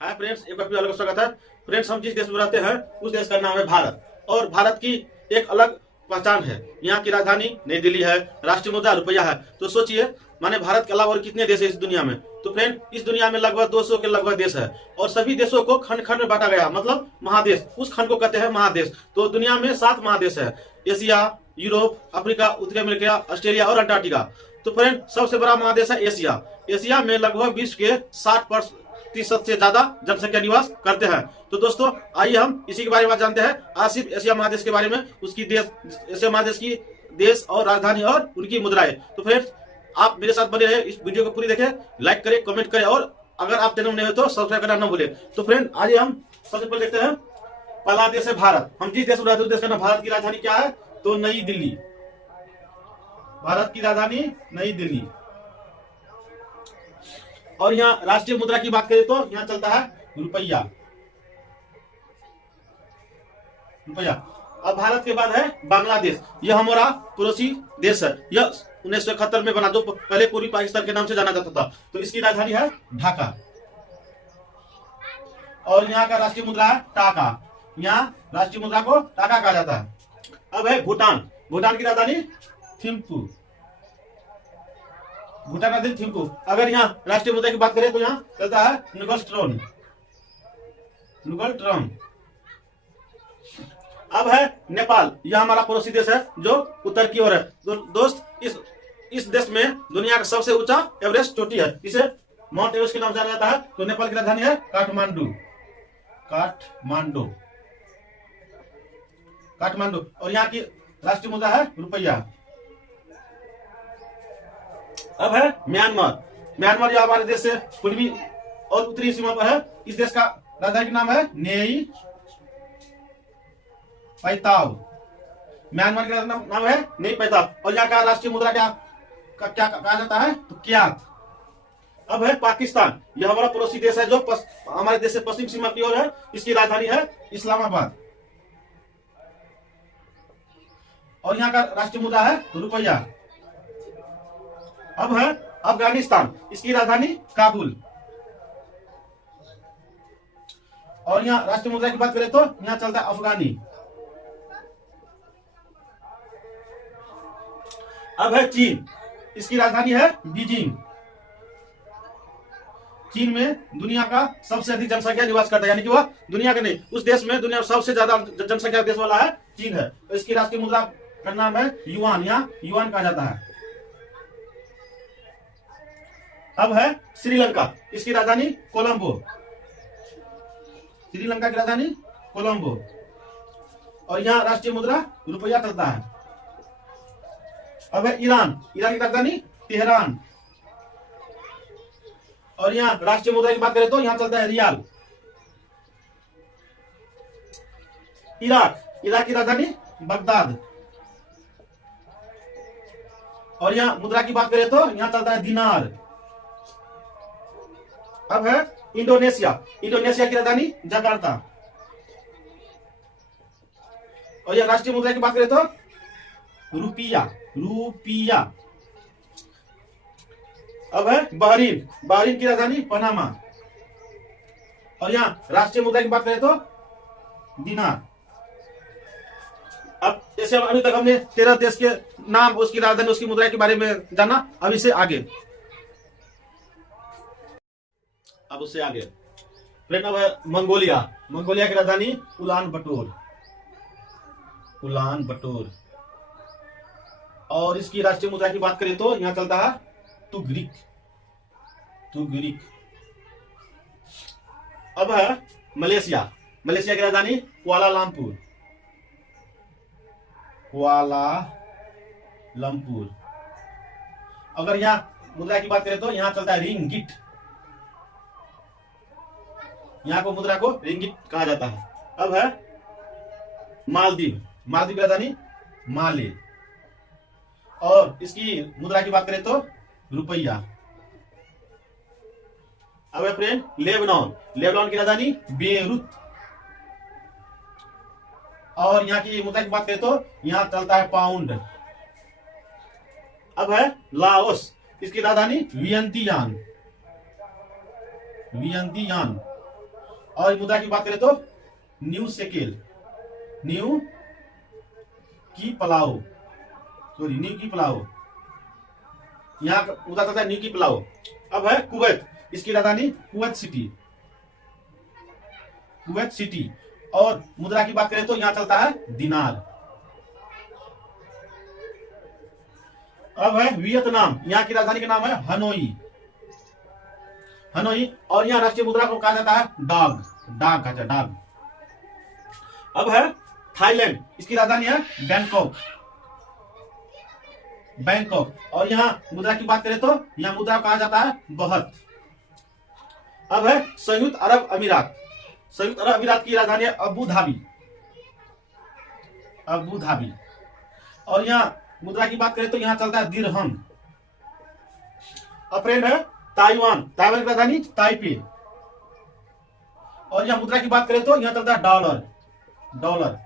Hi friends, एक बार फिर अलग स्वागत है। फ्रेंड्स, हम जिस देश में रहते हैं उस देश का नाम है भारत। और भारत की एक अलग पहचान है। यहाँ की राजधानी नई दिल्ली है, राष्ट्रीय मुद्रा रुपया है। तो सोचिए, माने भारत के अलावा और कितने देश है इस दुनिया में। तो फ्रेंड, इस दुनिया में लगभग 200 के लगभग देश है और सभी देशों को खंड खंड में बांटा गया, मतलब महादेश। उस खंड को कहते हैं महादेश। तो दुनिया में 7 महादेश है: एशिया, यूरोप, अफ्रीका, उत्तरी अमेरिका, ऑस्ट्रेलिया और अंटार्कटिका। तो फ्रेंड, सबसे बड़ा महादेश है एशिया। एशिया में लगभग विश्व के 60% से ज्यादा जनसंख्या निवास करते हैं। तो दोस्तों, आइए हम इसी के बारे में जानते हैं। आज सिर्फ एशिया महादेश के बारे में, उसकी देश, एशिया महादेश की देश और राजधानी और उनकी मुद्राएं। तो फ्रेंड्स, आप मेरे साथ बने रहे, इस वीडियो को पूरी देखें, लाइक करें, कमेंट करें और अगर आप चैनल में नए हो तो सब्सक्राइब करना न भूलें। तो फ्रेंड, आज हम सबसे पहले देखते हैं। पहला देश है भारत। हम जिस देश में रहते हैं उस देश का नाम, भारत की राजधानी क्या है? तो नई दिल्ली। भारत की राजधानी नई दिल्ली। और यहाँ राष्ट्रीय मुद्रा की बात करें तो यहाँ चलता है रुपया। रुपया। अब भारत के बाद है बांग्लादेश। यह हमारा पड़ोसी देश है। यह 1971 में बना, जो पहले पूर्वी पाकिस्तान के नाम से जाना जाता था। तो इसकी राजधानी है ढाका। और यहाँ का राष्ट्रीय मुद्रा है टाका। यहाँ राष्ट्रीय मुद्रा को टाका कहा जाता है। अब है भूटान। भूटान की राजधानी थिम्पू। भूटान का दिन थिम्पू। अगर यहाँ राष्ट्रीय मुद्रा की बात करें तो यहाँ चलता है नुगलट्रोन। नुगलट्रोन। अब है नेपाल। यह हमारा पड़ोसी देश है जो उत्तर की ओर है। दोस्त, इस देश में दुनिया का सबसे ऊंचा एवरेस्ट चोटी है। इसे माउंट एवरेस्ट के नाम से जाना जाता है। तो नेपाल की राजधानी है काठमांडू। काठमांडू। काठमांडू। और यहाँ की राष्ट्रीय मुद्रा है रुपया। अब है म्यांमार। म्यांमार यह हमारे देश से पूर्वी और उत्तरी सीमा पर है। इस देश का राजधानी का नाम है नेई पैताव। म्यांमार का नाम है नेई पैताव। और यहाँ का राष्ट्रीय मुद्रा क्या कहा जाता है? तो क्यात। अब है पाकिस्तान। यह हमारा पड़ोसी देश है जो हमारे देश से पश्चिम सीमा की ओर है। इसकी राजधानी है इस्लामाबाद। और यहाँ का राष्ट्रीय मुद्रा है रुपया। अब है अफगानिस्तान। इसकी राजधानी काबुल। और यहाँ राष्ट्रीय मुद्रा की बात करें तो यहाँ चलता है अफगानी। अब है चीन। इसकी राजधानी है बीजिंग। चीन में दुनिया का सबसे अधिक जनसंख्या निवास करता है, यानी कि वह दुनिया के नहीं, उस देश में दुनिया में सबसे ज्यादा जनसंख्या देश वाला है चीन है। तो इसकी राष्ट्रीय मुद्रा का नाम है युआन। यहाँ युआन कहा जाता है। अब है श्रीलंका। इसकी राजधानी कोलंबो। श्रीलंका की राजधानी कोलंबो। और यहाँ राष्ट्रीय मुद्रा रुपया चलता है। अब है ईरान। ईरान की राजधानी तेहरान। और यहाँ राष्ट्रीय मुद्रा की बात करें तो यहाँ चलता है रियाल। इराक। इराक की राजधानी बगदाद। और यहाँ मुद्रा की बात करें तो यहाँ चलता है दिनार। अब है इंडोनेशिया। इंडोनेशिया की राजधानी जकार्ता। और यह राष्ट्रीय मुद्रा की बात करें तो रुपया। रुपया। अब है बहरीन। बहरीन की राजधानी पनामा। और यहाँ राष्ट्रीय मुद्रा की बात करें तो दिनार। अब जैसे अभी तक हमने 13 देश के नाम, उसकी राजधानी, उसकी मुद्रा के बारे में जाना। अब इससे आगे, अब उससे आगे फ्रेंड, अब है मंगोलिया। मंगोलिया की राजधानी उलान बटोर। उलान बटोर। और इसकी राष्ट्रीय मुद्रा की बात करें तो यहाँ चलता है तुगरिक। तुगरिक। अब है मलेशिया। मलेशिया की राजधानी कुआलालंपुर। कुआलालंपुर। अगर यहाँ मुद्रा की बात करें तो यहाँ चलता है रिंगिट। यहाँ को मुद्रा को रिंगिट कहा जाता है। अब है मालदीव। मालदीव की राजधानी माले। और इसकी मुद्रा की बात करें तो रुपया। अब है फ्रेंड लेबनान। लेबनान की राजधानी बेरूत। और यहाँ की मुद्रा की बात करें तो यहाँ चलता है पाउंड। अब है लाओस। इसकी राजधानी वियंतियान। वियंतियान। और मुद्रा की बात करें तो न्यू सेकेल, न्यू की पलाओ, सॉरी न्यू की पलाओ, यहाँ मुद्रा चलता है न्यू की पलाओ। अब है कुवैत, इसकी राजधानी कुवैत सिटी, कुवैत सिटी। और मुद्रा की बात करें तो यहाँ चलता है दिनार। अब है वियतनाम, यहाँ की राजधानी का नाम है हनोई, हनोई। और यहाँ राष्ट्रीय मुद्रा को कहा जाता है डाग, डाग कहा जाता है डाग। अब है थाईलैंड, इसकी राजधानी है बैंकॉक, बैंकॉक। और यहाँ मुद्रा की बात करें तो यहाँ मुद्रा कहा जाता है बहत। अब है संयुक्त अरब अमीरात, संयुक्त अरब अमीरात की राजधानी है अबू धाबी, अबू धाबी। और यहाँ मुद्रा की बात करें तो यहाँ चलता है दिरहम। अब फ्रेंड है ताइवान, ताइवान की राजधानी ताइपे। और यहाँ मुद्रा की बात करें तो यहाँ चलता है डॉलर, डॉलर।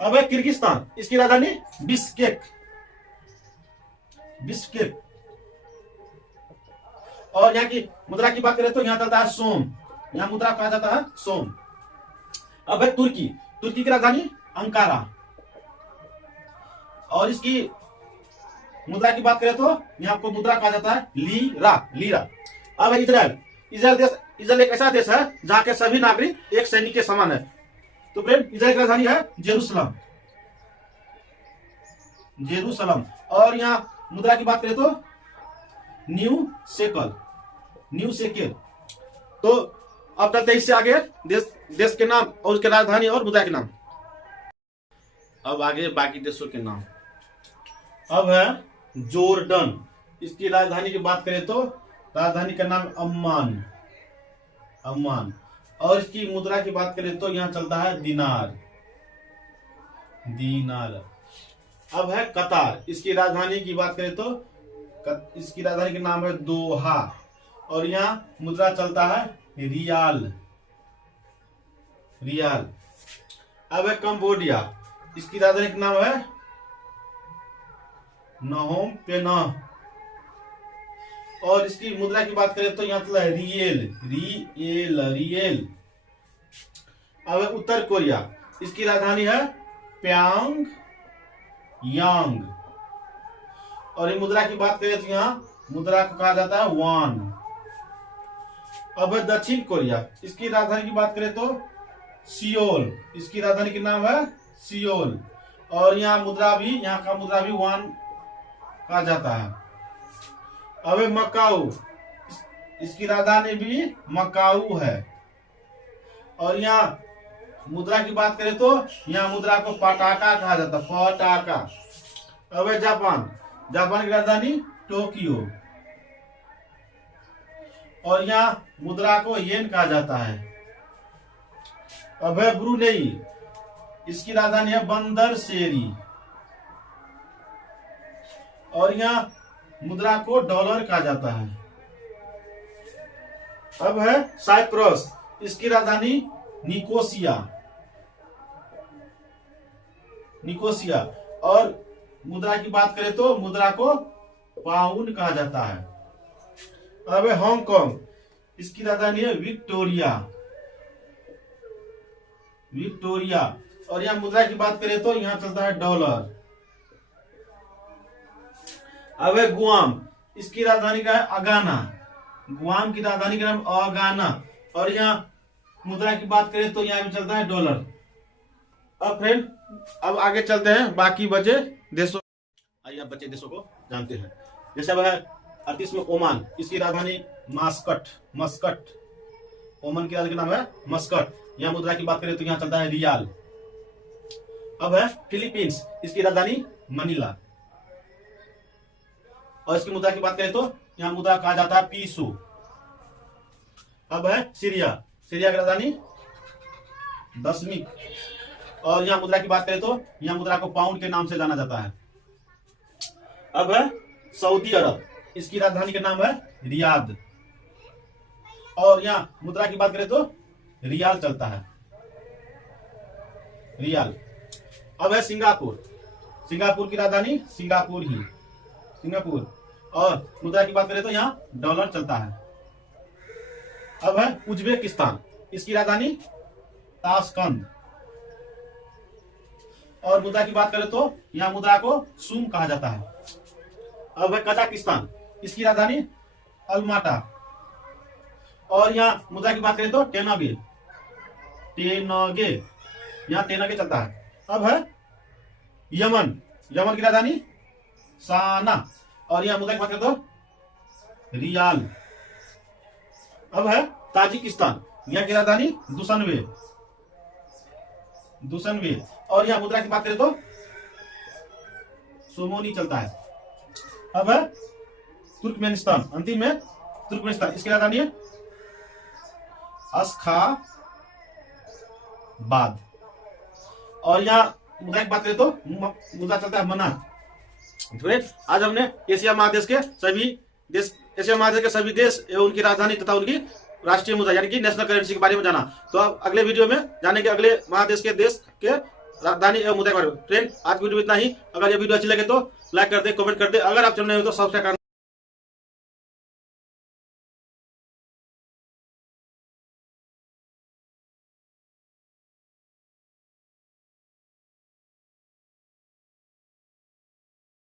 अब है किर्गिस्तान, इसकी राजधानी बिश्केक, बिश्केक। और यहाँ की मुद्रा की बात करें तो यहाँ चलता है सोम, यहाँ मुद्रा कहा जाता है सोम। अब है तुर्की, तुर्की की राजधानी अंकारा। और इसकी मुद्रा की बात करें तो यहाँ को मुद्रा कहा जाता है लीरा, लीरा। अब है इजराइल, इजराइल देश, इजराइल एक ऐसा देश है जहां के सभी नागरिक एक सैनिक के समान है। तो फ्रेंड इजराइल की राजधानी है जेरूसलम, जेरूसलम। और यहाँ मुद्रा की बात करें तो न्यू सेकल, न्यू सेकेल। तो अब चलते हैं इससे आगे देश के नाम और उसके राजधानी और मुद्रा के नाम। अब आगे बाकी देशों के नाम। अब है जोर्डन, इसकी राजधानी की बात करें तो राजधानी का नाम अम्मान, अम्मान। और इसकी मुद्रा की बात करें तो यहाँ चलता है दिनार, दीनार। अब है कतार, इसकी राजधानी की बात करें तो इसकी राजधानी का नाम है दोहा। और यहाँ मुद्रा चलता है रियाल, रियाल। अब है कंबोडिया, इसकी राजधानी का नाम है नहोम पेन्ह। और इसकी मुद्रा की बात करें तो यहाँ चलता है रियल, रियल, रियल। अब है उत्तर कोरिया, इसकी राजधानी है प्यांग यांग। और ये मुद्रा की बात करें तो यहाँ मुद्रा को कहा जाता है वान। अब है दक्षिण कोरिया, इसकी राजधानी की बात करें तो सियोल, इसकी राजधानी का नाम है सियोल। और यहाँ मुद्रा भी, यहाँ का मुद्रा भी वान कहा जाता है। अब है मकाऊ, इसकी राजधानी भी मकाऊ है। और यहाँ मुद्रा की बात करें तो यहाँ मुद्रा को पटाका कहा जाता है, पटाका। अब है जापान, जापान की राजधानी टोक्यो। और यहाँ मुद्रा को येन कहा जाता है। अब है ब्रुनेई, इसकी राजधानी है बंदर शेरी। और यहाँ मुद्रा को डॉलर कहा जाता है। अब है साइप्रस, इसकी राजधानी निकोसिया, निकोसिया। और मुद्रा की बात करें तो मुद्रा को पाउंड कहा जाता है। अब है हांगकांग, इसकी राजधानी है विक्टोरिया, विक्टोरिया। और यहाँ मुद्रा की बात करें तो यहाँ चलता है डॉलर। अब है गुआम, इसकी राजधानी का है अगाना, गुआम की राजधानी का नाम अगाना। और यहाँ मुद्रा की बात करें तो यहाँ भी चलता है डॉलर। अब फ्रेंड अब आगे चलते हैं बाकी बचे देशों। आइए अब बचे देशों को जानते हैं। जैसे अब है 38 में ओमान, इसकी राजधानी मास्कट, मस्कट। ओमान की राजधानी का नाम है मस्कट। यहाँ मुद्रा की बात करें तो यहाँ चलता है रियाल। अब है फिलीपींस, इसकी राजधानी मनीला। और इसकी मुद्रा की बात करें तो यहाँ मुद्रा कहा जाता है पीसो। अब है सीरिया, सीरिया की राजधानी दशमिक। और यहाँ मुद्रा की बात करें तो यहाँ मुद्रा को पाउंड के नाम से जाना जाता है। अब है सऊदी अरब, इसकी राजधानी का नाम है रियाद। और यहाँ मुद्रा की बात करें तो रियाल चलता है, रियाल। अब है सिंगापुर, सिंगापुर की राजधानी सिंगापुर ही, सिंगापुर। और मुद्रा की बात करें तो यहाँ डॉलर चलता है। अब है उज्बेकिस्तान, इसकी राजधानी ताशकंद। और मुद्रा की बात करें तो यहाँ मुद्रा को सूम कहा जाता है। अब है कजाकिस्तान, इसकी राजधानी अलमाटा। और यहाँ मुद्रा की बात करें तो टेनागे, यहाँ टेनागे चलता है। अब है यमन, यमन की राजधानी साना। और यहाँ मुद्रा की बात करें तो रियाल। अब है ताजिकिस्तान, यहाँ की राजधानी दुशनवे। और यहाँ मुद्रा की बात करें तो सोमोनी चलता है। अब है तुर्कमेनिस्तान, अंतिम में तुर्कमेनिस्तान, इसकी राजधानी है अशखाबाद। और यहाँ मुद्रा की बात करें तो मुद्रा चलता है मना। आज हमने एशिया महादेश के सभी देश एवं उनकी राजधानी तथा उनकी राष्ट्रीय मुद्रा यानी कि नेशनल करेंसी के बारे में जाना। तो अब अगले वीडियो में जानेंगे अगले महादेश के देश के राजधानी एवं मुद्रा के बारे में। फ्रेंड, आज वीडियो इतना ही। अगर ये वीडियो अच्छी लगे तो लाइक कर दे, कमेंट कर दे। अगर आप चैनल में हो तो सब्सक्राइब करना